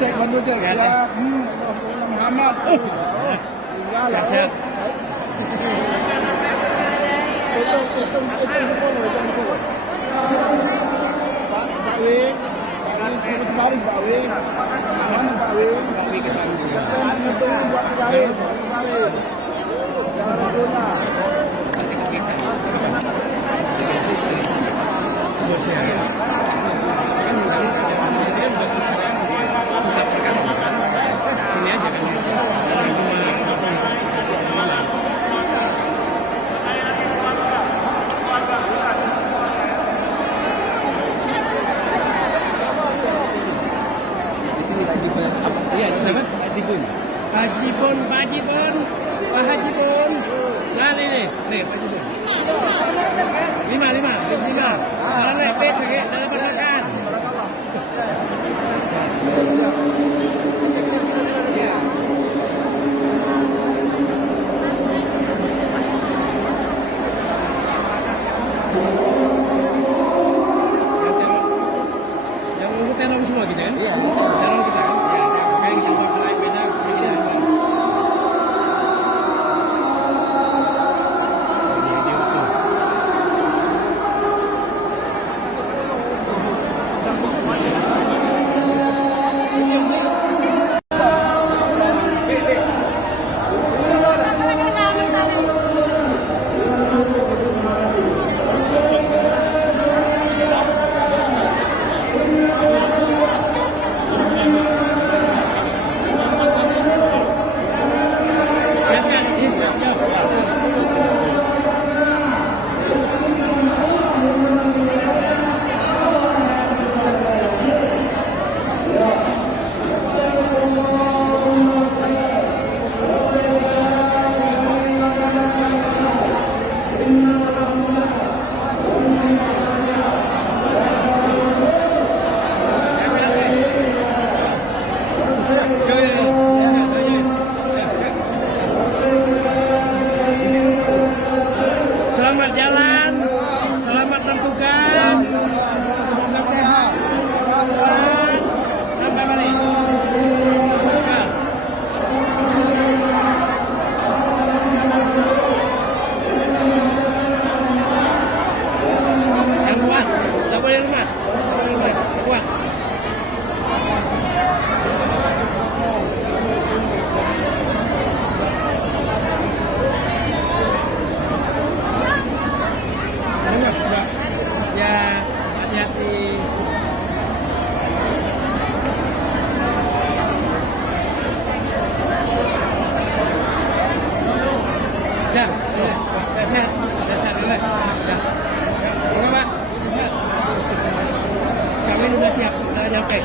cek, bantu cek. Ya, Muhammad. Sehat. Pak Wing, baris Pak Wing, Pak Wing kita buat baris, jangan guna. Ini aja kan. Iya, siapa? Haji Bun. Haji Bun, Pak Haji Bun. Pak Haji Bun. Nah, nih, Pak Haji Bun. 5. Kalau lepes, dalam makan. Yang nunggu tenong semua gitu ya? Iya. Tenong kita kan? Iya. Kayak kita buat lain beda. Selamat jalan, selamat bertugas, semoga sehat, sampai balik. Yang kuat, tak boleh lemah, kuat. Ya, hati-hati. Ya, sehat dulu. Ya. Oke, Pak. Kami sudah siap, sudah nyampe.